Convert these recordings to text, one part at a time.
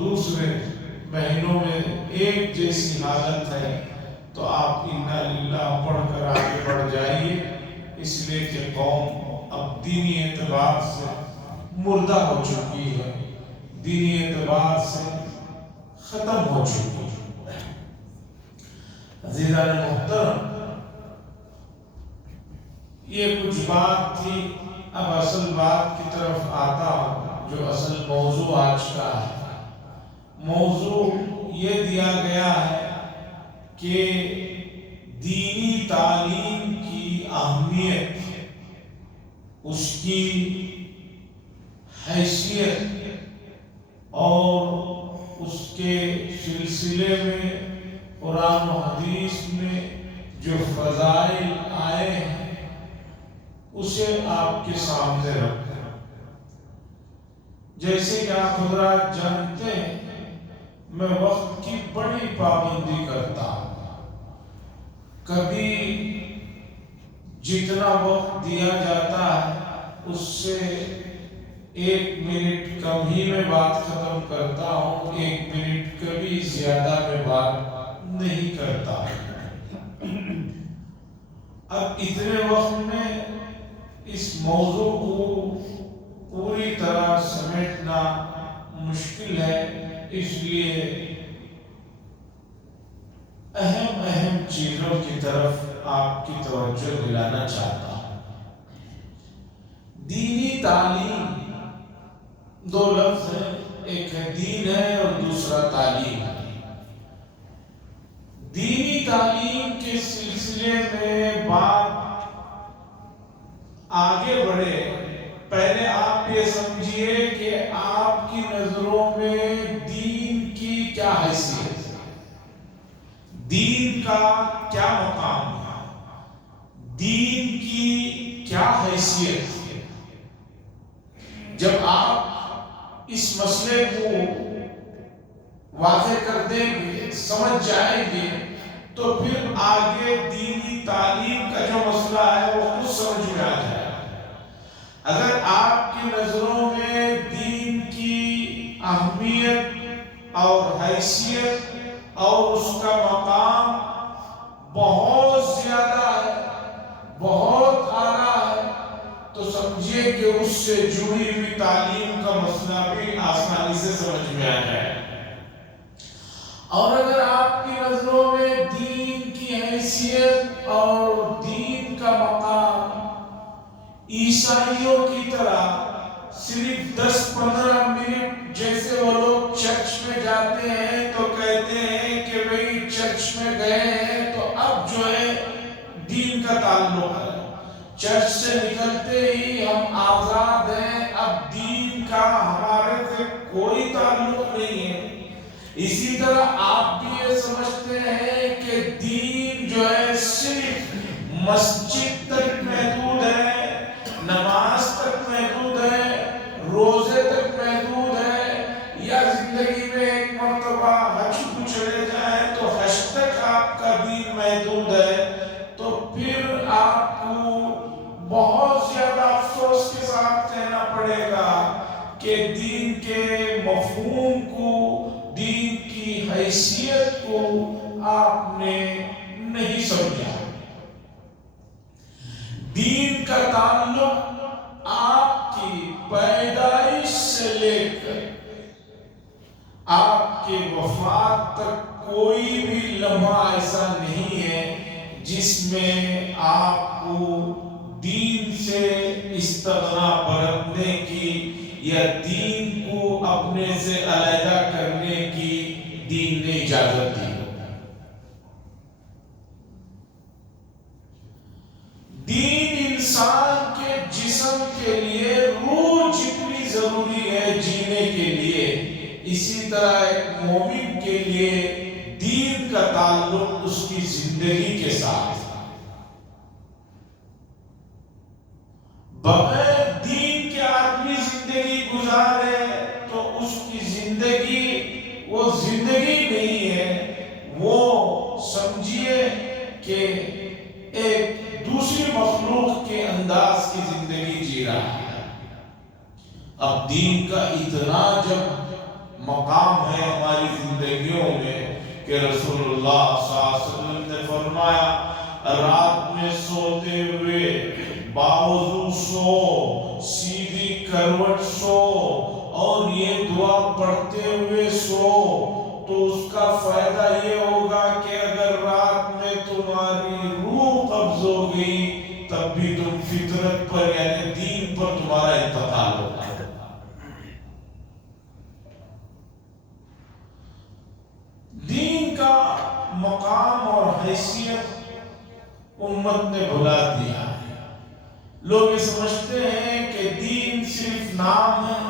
دوسرے مہینوں میں ایک جیسی حالت ہے تو آپ انا للہ پڑھ کر آگے بڑھ جائیے، اس لیے کہ قوم اب دینی اعتبار سے مردہ ہو چکی ہے، دینی اعتبار سے ختم ہو چکی ہے۔ عزیزان محترم، یہ کچھ بات تھی، اب اصل بات کی طرف آتا ہوں جو اصل موضوع آج کا ہے۔ موضوع یہ دیا گیا ہے کہ دینی تعلیم کی اہمیت، اس کی حیثیت اور اس کے سلسلے میں قرآن و حدیث میں جو فضائل آئے ہیں اسے آپ کے سامنے رکھیں۔ جیسے کہ آپ حضرات جانتے ہیں میں وقت کی بڑی پابندی کرتا ہوں، کبھی جتنا وقت دیا جاتا ہے اس سے 1 منٹ کم ہی میں بات ختم کرتا ہوں، 1 منٹ کبھی زیادہ میں بات نہیں کرتا۔ اب اتنے وقت میں اس موضوع کو پوری طرح سمیٹنا مشکل ہے، اس لیے اہم چیزوں کی طرف آپ کی توجہ دلانا چاہتا ہوں۔ دینی تعلیم 2 لفظ ہیں، ایک ہے دین ہے اور دوسرا تعلیم ہے۔ دینی تعلیم کے سلسلے میں بات آگے بڑھے، پہلے آپ یہ سمجھیے کہ آپ کی نظروں میں دین کی کیا حیثیت ہے، دین کا کیا مقام ہے، دین کی کیا حیثیت ہے۔ جب آپ اس مسئلے کو واضح کر دیں گے، سمجھ جائیں گے، تو پھر آگے دینی تعلیم کا جو مسئلہ ہے وہ خود سمجھ میں آ جائے۔ اگر آپ کی نظروں میں دین کی اہمیت اور حیثیت اور اس کا مقام بہت زیادہ ہے، بہت اعلیٰ ہے، تو سمجھیے کہ اس سے جڑی ہوئی تعلیم کا مسئلہ بھی آسانی سے سمجھ میں آ جائے۔ اور اگر آپ کی نظروں میں دین کی حیثیت اور دین کا مقام عیسائیوں کی طرح صرف 10-15 منٹ، جیسے وہ لوگ چرچ میں جاتے ہیں تو کہتے ہیں کہ بھئی چرچ میں گئے ہیں تو اب جو ہے دین کا تعلق ہے، چرچ سے نکلتے ہی ہم آزاد ہیں، اب دین کا ہمارے سے کوئی تعلق نہیں ہے۔ اسی طرح آپ بھی یہ سمجھتے ہیں کہ دین جو ہے صرف مسجد تک محدود ہے، نماز تک محدود ہے، روزے تک محدود ہے، یا زندگی میں ایک مرتبہ حج کو چلے جائیں تو حج تک آپ کا دین محدود ہے، تو پھر آپ کو بہت زیادہ افسوس کے ساتھ کہنا پڑے گا کہ دین کے مفہوم کو، دین کی حیثیت کو آپ نے نہیں سمجھا۔ دین کا تعلق آپ کی پیدائش سے لے کر آپ کے وفات تک کوئی بھی لمحہ ایسا نہیں ہے جس میں آپ کو دین سے استغنا برتنے کی یا دین کو اپنے سے علیحدہ کرنے کی دین نے اجازت دی۔ دین انسان کے جسم کے لیے روح جتنی ضروری ہے جینے کے لیے، اسی طرح ایک مومن کے لیے دین کا تعلق اس کی زندگی کے ساتھ ہے۔ بغیر دین کے آدمی زندگی گزارے تو اس کی زندگی وہ زندگی نہیں ہے، وہ سمجھیے کہ ایک دوسری مخلوق کے انداز کی زندگی جی رہا ہے۔ اب دین کا اتنا جب مقام ہے ہماری زندگیوں میں کہ رسول اللہ صلی اللہ علیہ وسلم نے فرمایا رات میں سوتے ہوئے باوضو سو، سیدھی کروٹ سو اور یہ دعا پڑھتے ہوئے سو، تو اس کا فائدہ یہ ہوگا کہ اگر رات میں تمہاری روح قبض ہو گئی تب بھی تم فطرت پر یعنی دین پر تمہارا انتقال ہوگا۔ دین کا مقام اور حیثیت امت نے بھلا دیا ہے۔ لوگ یہ سمجھتے ہیں کہ دین صرف نام ہے،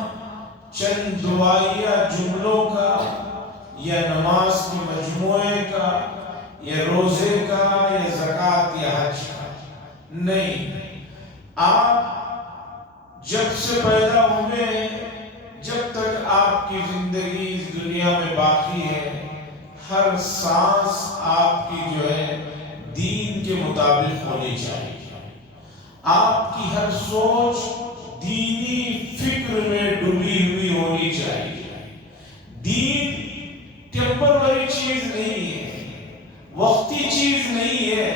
چند دعائیہ جملوں کا یا نماز کے مجموعے کا یا روزے کا یا زکوٰۃ یا حج کا۔ نہیں، آپ جب سے پیدا ہوئے جب تک آپ کی زندگی اس دنیا میں باقی ہے، ہر سانس آپ کی جو ہے دین کے مطابق ہونی چاہیے۔ آپ کی ہر سوچ دینی فکر میں ڈوبی ہوئی ہونی چاہیے۔ دین ٹیمپرری چیز نہیں ہے، وقتی چیز نہیں ہے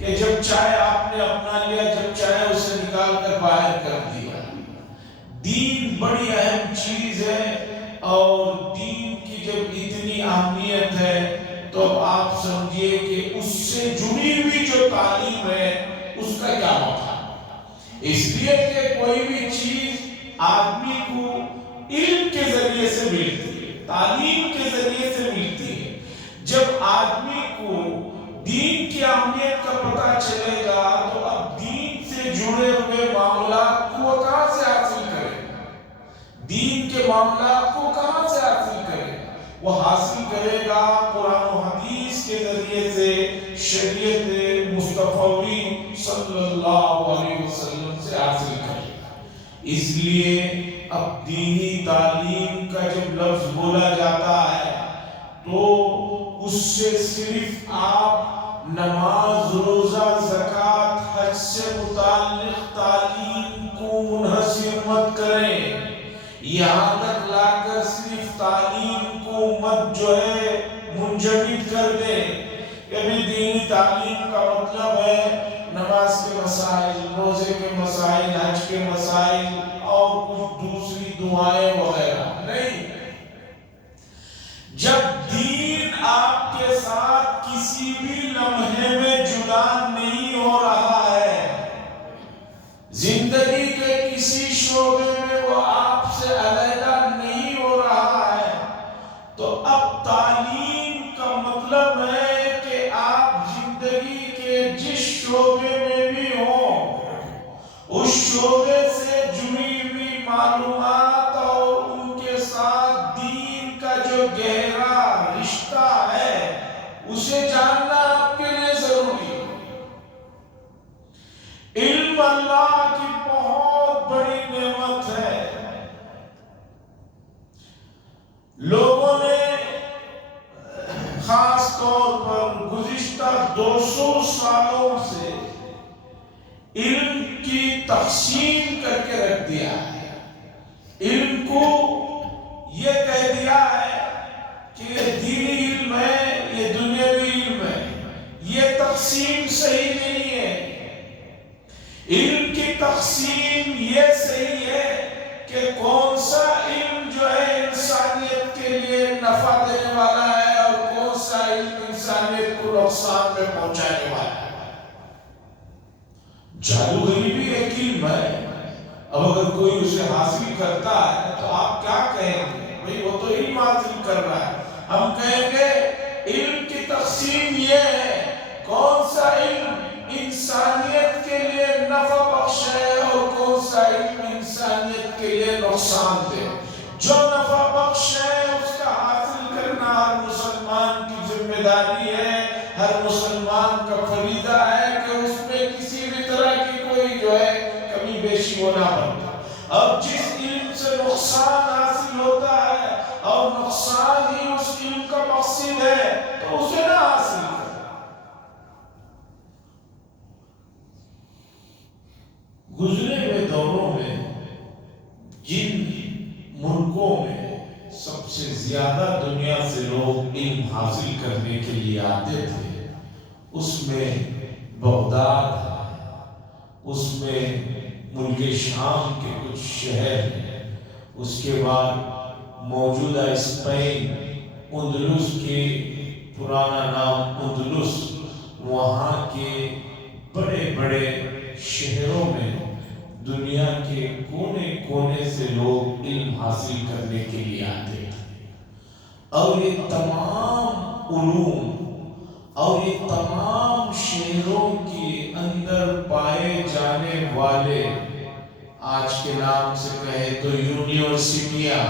کہ جب چاہے آپ نے اپنا لیا، جب چاہے اسے نکال کر باہر کر دیا۔ دین بڑی اہم چیز ہے، اور دین کی جب اتنی اہمیت ہے تو آپ سمجھیے کہ اس سے جڑی ہوئی جو تعلیم ہے اس کا کیا مطلب۔ اس لیے کہ کوئی بھی چیز آدمی کو علم کے ذریعے سے ملتی ہے، تعلیم کے ذریعے سے ملتی ہے۔ جب آدمی کو دین کی اہمیت کا پتہ چلے گا تو اب دین سے جڑے ہوئے معاملات کو کہاں سے حاصل کرے گا، دین کے معاملات کو کہاں سے حاصل کرے گا؟ وہ حاصل کرے گا قرآن و حدیث کے ذریعے سے، شریعت مصطفی صلی اللہ علیہ وسلم سے حاصل کرے گا۔ اس لیے اب دینی تعلیم کا جب لفظ بولا جاتا ہے تو اس سے صرف آپ نماز، روزہ، زکوٰۃ، حج سے متعلق تعلیم کو منحصر مت کریں، یہاں تک لا کر صرف تعلیم کو مت جو ہے منجمد کر دیں کہ بھی دینی تعلیم کا مطلب ہے نماز کے مسائل، روزے کے مسائل، حج کے مسائل اور کچھ دوسری دعائیں وغیرہ۔ نہیں، جب دین آپ کے ساتھ کسی بھی لمحے میں جدا نہیں ہو رہا ہے، زندگی کے کسی شعبے میں وہ آپ سے علیحدہ نہیں ہو رہا ہے، تو اب تعلیم کا مطلب ہے کہ آپ زندگی کے جس شعبے میں بھی ہوں، اس شعبے سے جڑی ہوئی معلومات اور ان کے ساتھ دین کا جو گہرا رشتہ ہے اسے جاننا آپ کے لیے ضروری ہے۔ علم اللہ کی بہت بڑی نعمت ہے۔ لوگوں نے خاص طور پر گزشتہ 200 سالوں سے علم کی تقسیم کر کے رکھ دیا ہے۔ علم کو یہ کہہ دیا ہے کہ یہ دینی علم ہے، یہ دنیاوی علم ہے۔ یہ تقسیم صحیح نہیں ہے۔ علم کی تقسیم یہ صحیح ہے کہ کون سا علم جو ہے انسانیت کے لیے نفع دینے والا ہے اور کون سا علم انسانیت کو نقصان میں پہنچانے والا ہے۔ جادوگری بھی ایک علم ہے۔ اب اگر کوئی اسے حاصل کرتا ہے تو آپ کیا کہیں گے؟ بھئی وہ تو علم حاصل کر رہا ہے۔ ہم کہیں گے علم کی تقسیم یہ ہے، کون سا علم انسانیت کے لیے نفع بخش ہے اور کون سا علم انسانیت کے لیے نقصان دہ۔ جو نفع بخش ہے اس کا حاصل کرنا ہر مسلمان کی ذمہ داری ہے، ہر مسلمان کا فریضہ ہے کہ اس میں کسی بھی طرح کی کوئی جو ہے کمی بیشی ہونا پڑتا۔ اب جس علم سے نقصان حاصل ہوتا ہے اور نقصان ہی اس علم کا مقصد ہے تو اسے نہ حاصل کرے۔ گزرے ہوئے دوروں میں جن ملکوں میں سب سے زیادہ دنیا سے لوگ علم حاصل کرنے کے لیے آتے تھے، اس میں بغداد ہے، اس میں ملک شام کے کچھ شہر ہیں، اس کے بعد موجودہ اسپین، اندلس کے پرانا نام اندلس، وہاں کے بڑے بڑے شہروں میں دنیا کے کونے کونے سے لوگ علم حاصل کرنے کے لیے آتے تھے، اور یہ تمام علوم اور یہ تمام شہروں کے اندر پائے جانے والے، آج کے نام سے کہیں تو یونیورسٹیاں،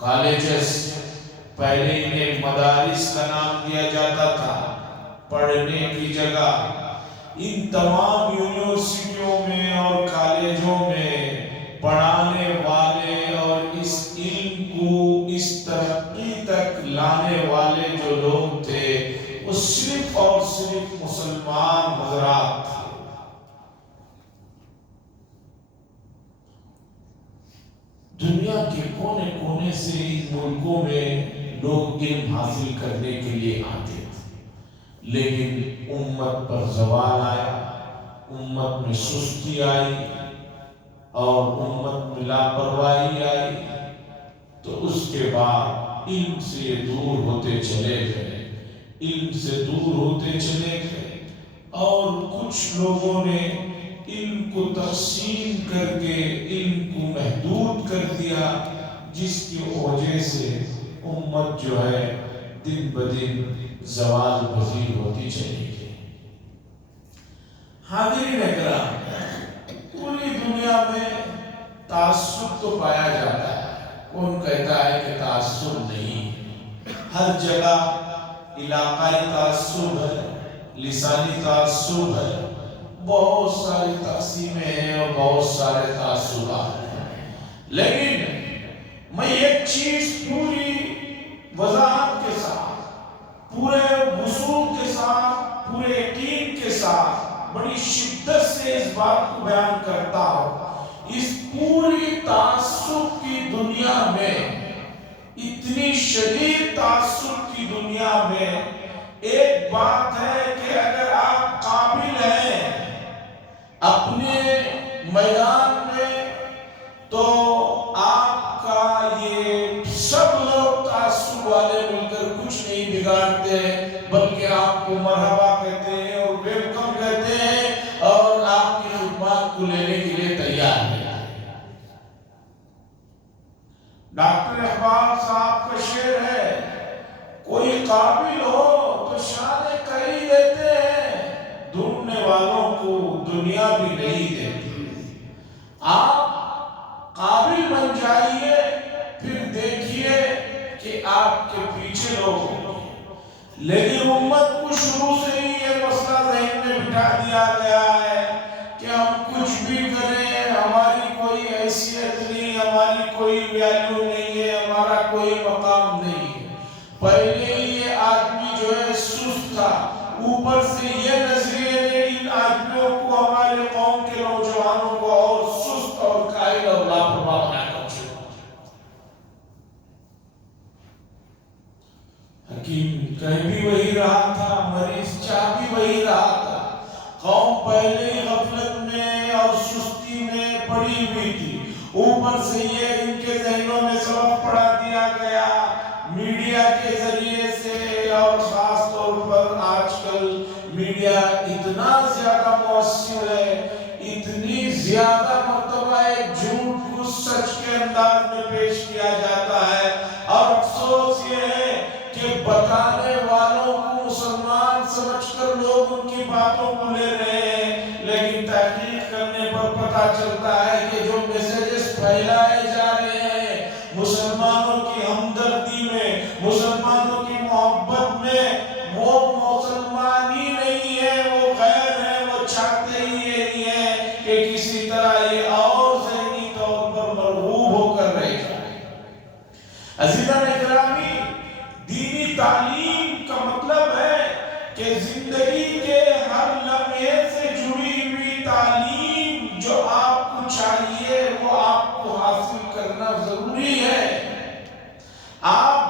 کالجز، پہلے انہیں مدارس کا نام دیا جاتا تھا، پڑھنے کی جگہ، ان تمام یونیورسٹیوں میں اور کالجوں میں پڑھانے والے اور اس علم کو اس ترقی تک لانے والے جو لوگ تھے وہ صرف اور صرف مسلمان حضرات تھے۔ دنیا کے کونے کونے سے ان ملکوں میں لوگ علم حاصل کرنے کے لیے آتے تھے، لیکن امت پر زوال آیا، امت میں سستی آئی اور امت میں لاپرواہی آئی، تو اس کے بعد علم سے یہ دور ہوتے چلے گئے، علم سے دور ہوتے چلے گئے، اور کچھ لوگوں نے علم کو تقسیم کر کے علم کو محدود کر دیا، جس کی وجہ سے امت جو ہے دن بدن زوال پذیر ہوتی چلی گئی۔ حاضرین اکرام، پوری دنیا میں تعصب تو پایا جاتا ہے، کون کہتا ہے کہ تعصب نہیں؟ ہر جگہ علاقائی تعصب ہے، لسانی تعصب ہے، بہت ساری تقسیمیں ہیں اور بہت سارے تعصبات ہیں، لیکن میں ایک چیز پوری وضاحت کے ساتھ، پورے وضوح کے ساتھ، پورے یقین کے ساتھ بڑی شدت سے اس بات کو بیان کرتا ہوں، اس پوری تعصب کی دنیا میں، اتنی شدید تعصب کی دنیا میں ایک بات ہے کہ اگر آپ قابل ہیں اپنے میدان میں، تو آپ کا یہ سب لوگ تعصب والے مل کر کچھ نہیں بگاڑتے، بلکہ آپ کو مرحبا کہتے ہیں اور ویلکم کہتے ہیں اور آپ کی خدمات کو لینے کے لیے تیار ہیں۔ ڈاکٹر اقبال صاحب کا شعر ہے، کوئی قابل ہو تو شانے کہی دیتے ہیں، ڈھونڈنے والوں کو دنیا بھی نہیں دیتی۔ آپ قابل بن جائیے، پھر دیکھیے کہ آپ کے پیچھے لوگ ہوں گے، لیکن امت کو شروع سے ہی یہ مسئلہ ذہن میں بٹھا دیا گیا ہے کہ ہم کچھ بھی کریں، ہماری کوئی حیثیت نہیں، ہماری کوئی ویلیو نہیں ہے، ہمارا کوئی مقام نہیں ہے۔ پہلے ہی یہ آدمی جو ہے سست تھا، اوپر سے یہ نظریے نے ان آدمیوں کو، ہمارے قوم کے نوجوانوں کو اور سست اور قائل اور لاپرواہ بنا کر چھوڑا۔ حکیم کہہ بھی وہی رہا تھا، مریض چاہ بھی وہی رہا تھا، قوم پہلے ہی غفلت میں اور سستی میں پڑی ہوئی تھی، اوپر سے یہ ان کے ذہنوں میں سبق پڑھا دیا گیا میڈیا کے ذریعے سے، اور خاص طور پر آج کل میڈیا اتنا زیادہ مؤثر ہے، اتنی زیادہ مرتبہ جھوٹ کو سچ کے انداز میں پیش کیا جاتا ہے، اور افسوس یہ ہے کہ بتانے والوں کو مسلمان سمجھ کر لوگ ان کی باتوں کو لے رہے ہیں، لیکن تحقیق کرنے پر پتہ چلتا ہے کہ جو میسیجز پھیلائے جا رہے ہیں مسلمانوں کی ہمدردی میں، مسلمانوں کی محبت میں، وہ مسلمان ہی نہیں ہے، وہ غیر ہے، وہ چاہتے ہی یہی ہے کہ کسی طرح یہ اور ذہنی طور پر مرغوب ہو کر رہ جائے۔ عزیزان اکرامی، دینی تعلیم کا مطلب ہے کہ زندگی کے ہر لمحے سے جڑی ہوئی تعلیم جو آپ کو چاہیے وہ آپ کو حاصل کرنا ضروری ہے۔ آپ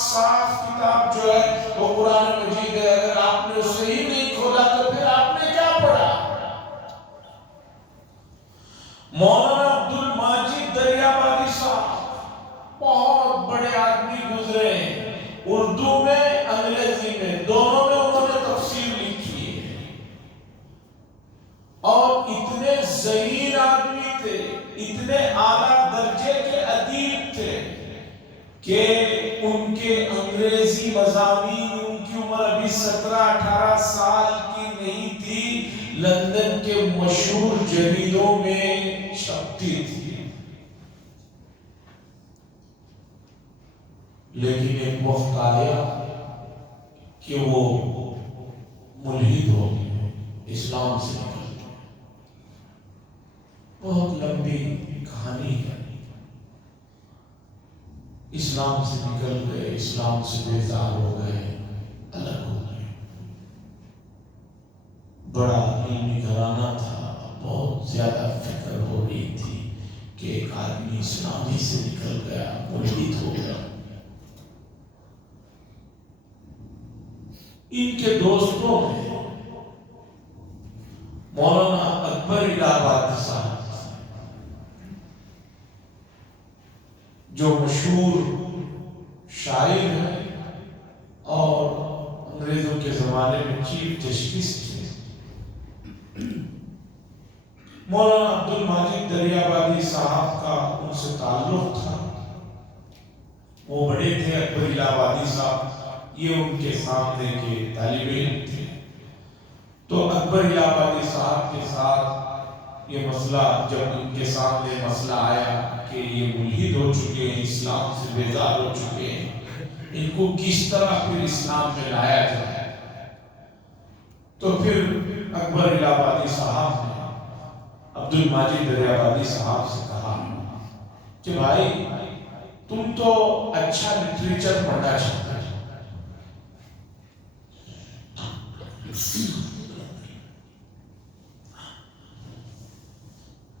صاف کتاب جو ہے وہ قرآن مجید ہے. اگر آپ نے اسے ہی نہیں کھولا تو پھر آپ نے کیا پڑھا؟ مولانا عبد الماجد دریابادی صاحب بہت بڑے آدمی گزرے ہیں، اردو میں انگریزی میں دونوں میں انہوں نے تفسیر لکھی ہے، اور اتنے ذہین آدمی تھے، اتنے اعلیٰ درجے کے ادیب تھے کہ ان کے انگریزی مضامین، ان کی عمر ابھی 17-18 سال کی نہیں تھی، لندن کے مشہور جریدوں میں چھپتی تھی. لیکن ایک وقت آیا کہ وہ ملحد ہو گئے، اسلام سے نکل گئے. بہت لمبی کہانی ہے. اسلام سے نکل گئے، اسلام سے بیزار ہو گئے، الگ ہو گئے. بڑا علمی گھرانہ تھا، بہت زیادہ فکر ہو رہی تھی کہ ایک آدمی اسلامی سے نکل گیا، ملحد ہو گیا. ان کے دوستوں میں مولانا اکبر الہ آبادی صاحب جو مشہور شاعر ہیں اور انگریزوں کے زمانے میں چیف جسٹس تھے، مولانا عبد الماجد دریابادی صاحب کا ان سے تعلق تھا. وہ بڑے تھے اکبر الہ آبادی صاحب، یہ ان کے سامنے کے طالب علم تھے. تو اکبر الہ آبادی صاحب کے ساتھ یہ مسئلہ، جب ان کے سامنے مسئلہ آیا کہ یہ ملحد ہو چکے ہیں، اسلام سے بیزار ہو چکے ہیں، ان کو کس طرح پھر اسلام میں لایا جائے، تو پھر اکبر الہ آبادی صاحب نے عبد الماجد دریابادی صاحب سے کہا کہ بھائی تم تو اچھا لٹریچر پڑھنا چاہتے ہو،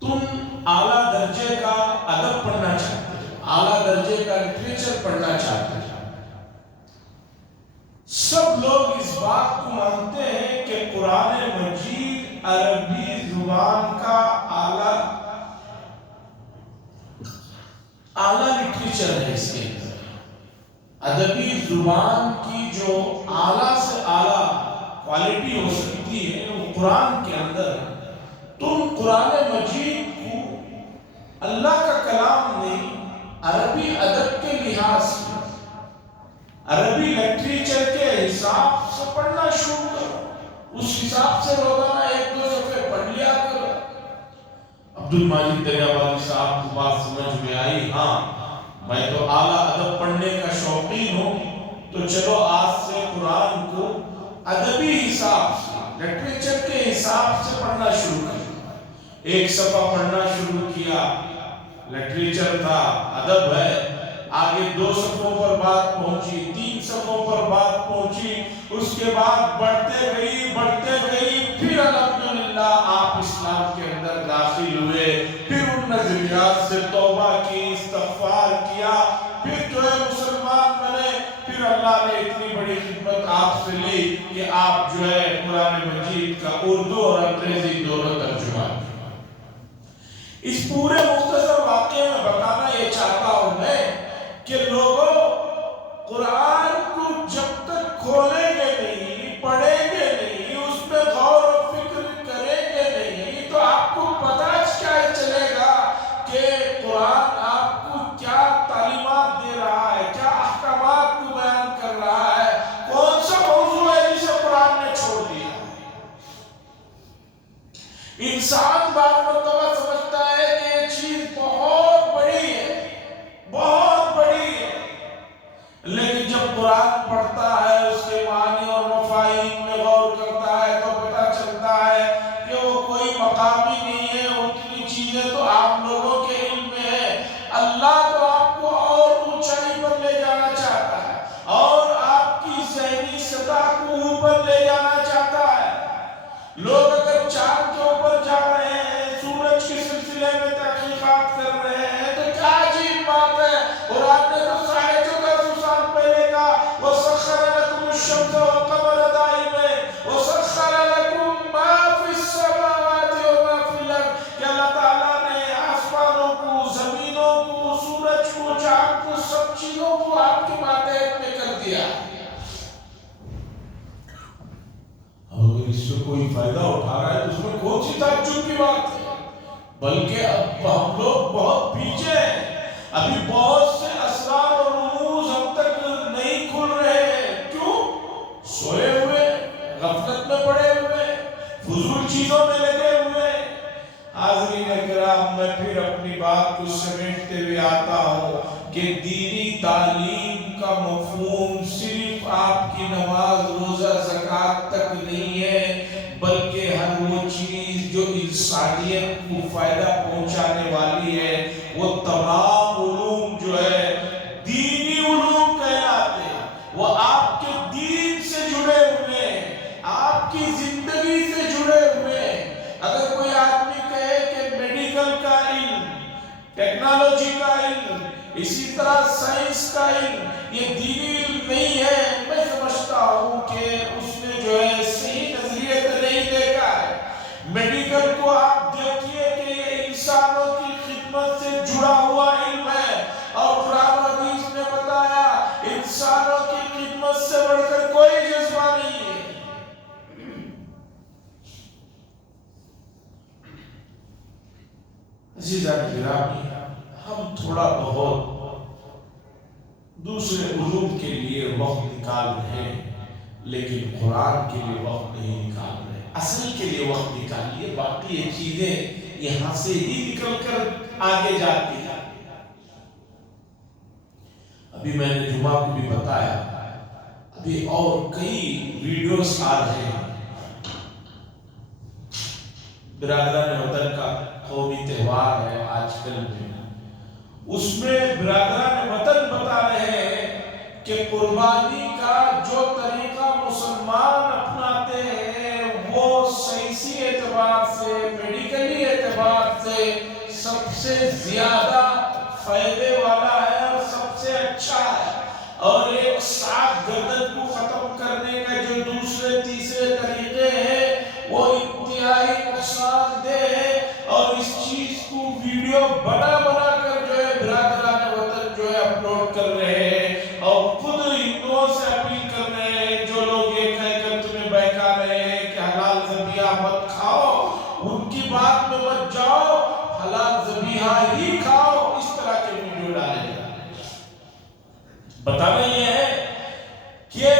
تم اعلیٰ درجے کا ادب پڑھنا چاہتے ہو، اعلیٰ درجے کا لٹریچر پڑھنا چاہتے ہو. سب لوگ اس بات کو مانتے ہیں کہ قرآن مجید عربی زبان کا اعلیٰ لٹریچر ہے. اس کے اندر ادبی زبان کی جو اعلیٰ سے اعلیٰ کوالٹی ہو سکتی ہے وہ قرآن کے اندر. تم قرآن مجید کو اللہ کا کلام نہیں، عربی ادب کے لحاظ سے، عربی لٹریچر کے حساب سے پڑھنا شروع کرو، اس حساب سے روزانہ 1-2 صفحے پڑھ لیا کرو. عبد الماجد دریابادی صاحب کو بات سمجھ میں آئی، ہاں میں تو اعلیٰ ادب پڑھنے کا شوقین ہوں، تو چلو آج سے قرآن کو ادبی حساب سے، لٹریچر کے حساب سے پڑھنا شروع کر. ایک صفحہ پڑھنا شروع کیا، لٹریچر تھا، ادب ہے. آگے 2 صفحوں پر بات پہنچی، 3 صفحوں پر بات پہنچی، اس کے بعد بڑھتے گئی. پھر الحمدللہ آپ اسلام کے اندر داخل ہوئے. پھر ان نظریات سے توبہ کی، استغفار کیا، پھر جو ہے مسلمان بنے. پھر اللہ نے اتنی بڑی خدمت آپ سے لی کہ آپ جو ہے قرآن مجید کا اردو اور انگریزی دونوں ترجمہ کیا. اس پورے مختصر واقعے میں بتانا یہ چاہتا ہوں میں کہ لوگوں قرآن کو جب تک کھولیں گے نہیں، پڑھیں گے نہیں، اس میں غور و فکر کریں گے نہیں، تو آپ کو پتہ کیا چلے گا کہ قرآن آپ کو کیا تعلیمات دے رہا ہے، کیا احکامات کو بیان کر رہا ہے، کون سا موضوع ہے جسے قرآن نے چھوڑ دیا. انسان بات مرتبہ سمجھتا ہے کہ یہ چیز بہت بڑی ہے، بہت بڑی ہے، لیکن جب قرآن پڑھتا ہے، اس کے معنی اور مفاہیم میں غور کرتا ہے تو پتہ چلتا ہے کہ وہ کوئی مقامی نہیں ہے. اتنی چیزیں تو آپ لوگوں کے علم میں ہے. اللہ تو آپ کو اور اونچائی پر لے جانا چاہتا ہے اور آپ کی ذہنی سطح کو اوپر لے جانا چاہتا ہے. لوگ اگر چاند کے اوپر جا رہے ہیں، سورج کے سلسلے میں تحقیقات کر رہے ہیں، تو کیا عجیب بات ہے. اور آپ نے تو 1450 سال پہلے کا دیا. اگر اس سے کوئی فائدہ اٹھا رہا ہے تو اس میں کون سی تعجب کی بات ہے؟ بلکہ اب ہم لوگ بہت پیچھے ہیں. ابھی بہت سے اسرار اور رموز ہم تک نہیں کھل رہے. کیوں؟ سوئے ہوئے، غفلت میں پڑے ہوئے، فضول چیزوں میں لگے ہوئے. حاضرین کرام، میں پھر اپنی بات کو سمیٹتے ہوئے آتا ہوں کہ دینی تعلیم کا مفہوم صرف آپ کی نماز، روزہ، زکوٰۃ تک نہیں ہے، بلکہ ہر وہ چیز جو انسانیت کو فائدہ پہنچانے والی ہے، وہ تمام علوم جو ہے دینی علوم کہلاتے ہیں. وہ آپ کے دین سے جڑے ہوئے ہیں، آپ کی زندگی سے جڑے ہوئے ہیں. اگر کوئی آدمی کہے کہ میڈیکل کا علم، ٹیکنالوجی کا علم، اسی طرح سائنس کا علم یہ دینی علم نہیں ہے، میں سمجھتا ہوں کہ اس نے جو ہے صحیح نظریے سے نہیں دیکھا ہے. میڈیکل کو آپ دیکھیے کہ یہ انسانوں کی خدمت سے جڑا ہوا علم ہے، اور قرآن و حدیث نے بتایا انسانوں کی خدمت سے بڑھ کر کوئی جذبہ نہیں ہے. عزیزان گرامی، ہم تھوڑا بہت دوسرے علوم کے لیے وقت نکال رہے ہیں، لیکن قرآن کے لیے وقت نہیں نکال رہے. اصل کے لیے وقت نکالیے، باقی یہ چیزیں یہاں سے ہی نکل کر آگے جاتی ہیں. ابھی میں نے جمعہ کو بھی بتایا، ابھی اور کئی ویڈیوز آ رہے ہیں. برادران وطن کا قومی تہوار ہے آج کل میں، اس میں برادران وطن بتا رہے ہیں کہ قربانی کا جو طریقہ مسلمان اپناتے ہیں وہ سائنسی اعتبار سے، میڈیکلی اعتبار سے سب سے زیادہ فائدے والا ہے اور سب سے اچھا ہے. اور ایک ساتھ گردن کو ختم کرنے کا جو دوسرے تیسرے طریقے ہیں وہ انتہائی نقصان دہ ہے. اور اس چیز کو ویڈیو بنا بنا کر جو ہے برادران وطن جو ہے اپلوڈ کر رہے ہیں، اور خود ہندوؤں سے اپیل کر رہے ہیں جو لوگ یہ کہہ کر تمہیں بہکا رہے ہیں کہ حلال ذبیحہ مت کھاؤ، ان کی بات میں مت جاؤ، حلال ذبیحہ ہی کھاؤ. اس طرح کے ویڈیو ڈالے جا رہے ہیں. بتانا یہ ہے کہ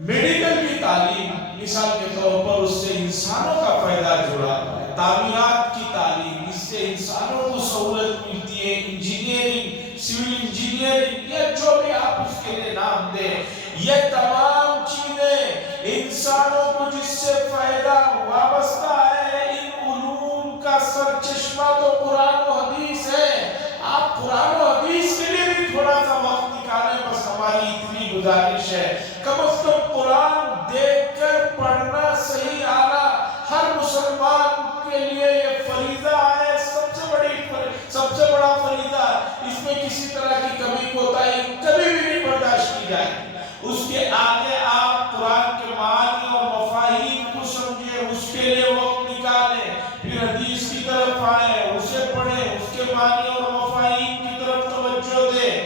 میڈیکل کی تعلیم مثال کے طور پر اس سے انسانوں کا فائدہ جڑا ہے. تعمیرات کی تعلیم، اس سے انسانوں کو سہولت ملتی ہے. انجینئرنگ، سول انجینئرنگ، یا جو بھی آپ اس کے لیے نام دیں، یہ تمام چیزیں انسانوں کو جس سے فائدہ وابستہ ہے. ان علوم کا سرچشمہ تو قرآن و حدیث ہے. آپ قرآن و حدیث کے لیے بھی تھوڑا سا وقت نکالیں، بس ہماری اتنی گزارش ہے. کم از کم قرآن دیکھ کر پڑھنا صحیح آنا ہر مسلمان کے لیے یہ فریضہ ہے، سب سے بڑا فریضہ. اس میں کسی طرح کی کمی کوتاہی کبھی بھی نہیں برداشت کی جائے. اس کے آگے آپ قرآن کے معانی اور مفاہیم کو سمجھیں، اس کے لیے وقت نکالیں، پھر حدیث کی طرف آئیں، اسے پڑھیں، اس کے معانی اور مفاہیم کی طرف توجہ دیں.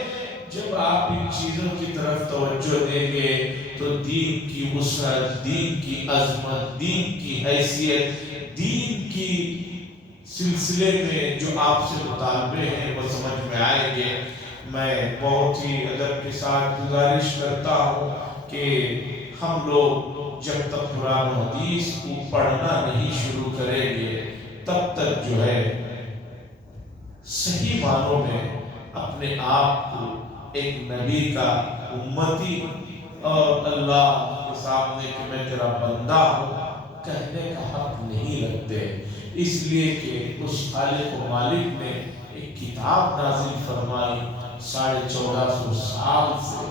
جب آپ ان چیزوں کی طرف توجہ دیں گے تو دین کی وسعت، دین کی عظمت، دین کی حیثیت، دین کی سلسلے میں جو آپ سے مطالبے ہیں وہ سمجھ میں آئیں گے. میں بہت ہی ادب کے ساتھ گزارش کرتا ہوں کہ ہم لوگ جب تک قرآن و حدیث کو پڑھنا نہیں شروع کریں گے تب تک جو ہے صحیح معنوں میں اپنے آپ کو ایک نبی کا امتی اور اللہ کے سامنے کہ میں تیرا بندہ ہوں کہنے کا حق نہیں رکھتے. اس لیے کہ اس خالق و مالک نے ایک کتاب نازل فرمائی، 1450 سال سے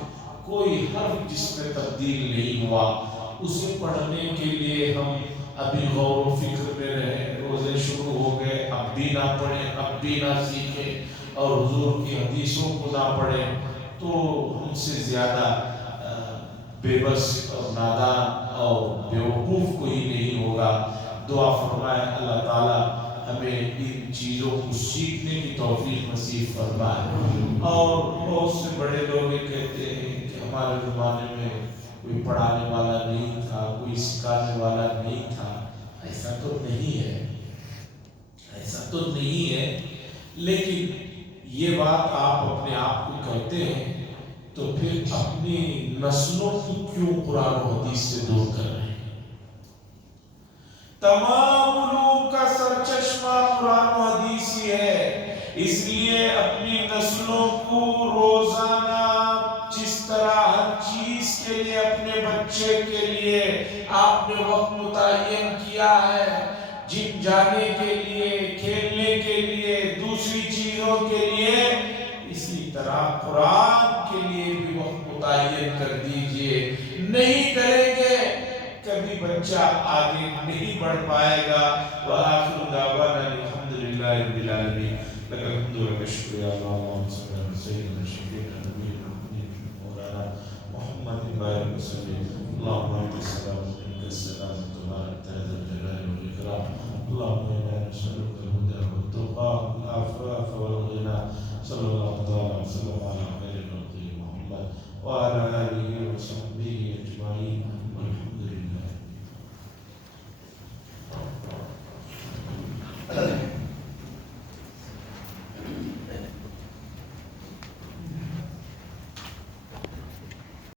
کوئی حرف جس میں تبدیل نہیں ہوا. اسے پڑھنے کے لیے ہم ابھی غور و فکر میں رہے، روزے شروع ہو گئے، اب بھی نہ پڑھیں، اب بھی نہ سیکھیں، اور حضور کی حدیثوں کو نہ پڑھیں، تو ان سے زیادہ بے بس اور نادان اور بیوقوف کوئی نہیں ہوگا. دعا فرمائے اللہ تعالیٰ ہمیں ان چیزوں کو سیکھنے کی توفیق نصیب فرمائے. اور بہت سے بڑے لوگ کہتے ہیں کہ ہمارے زمانے میں کوئی پڑھانے والا نہیں تھا، کوئی سکھانے والا نہیں تھا. ایسا تو نہیں ہے، ایسا تو نہیں ہے. لیکن یہ بات آپ اپنے آپ کو کہتے ہیں تو پھر اپنی نسلوں کو کیوں قرآن و حدیث سے دور کر رہے ہیں؟ تمام علوم کا سرچشمہ قرآن و حدیث ہی ہے. اس لیے اپنی نسلوں کو روزانہ جس طرح ہر چیز کے لیے اپنے بچے کے لیے آپ نے وقت متعین کیا ہے، جم جانے کے لیے، کھیلنے کے لیے، دوسری چیزوں کے لیے، اسی طرح قرآن کے لیے بھی وقت متعین کر دیجئے. نہیں کریں گے کبھی بچہ آگے نہیں بڑھ پائے گا. وآخر دعوانا الحمدللہ رب العالمین. لک الحمد و لک الشکر یا اللہ. اللہم صلی علی سیدنا شفیعنا نبینا مولانا محمد بارک وسلم. اللہم انت السلام و منک السلام تبارک یا ذا الجلال والاکرام. اللہم انا نسألک الهدى والتقى والعفاف والغنى. صلی اللہ تعالی وسلم علی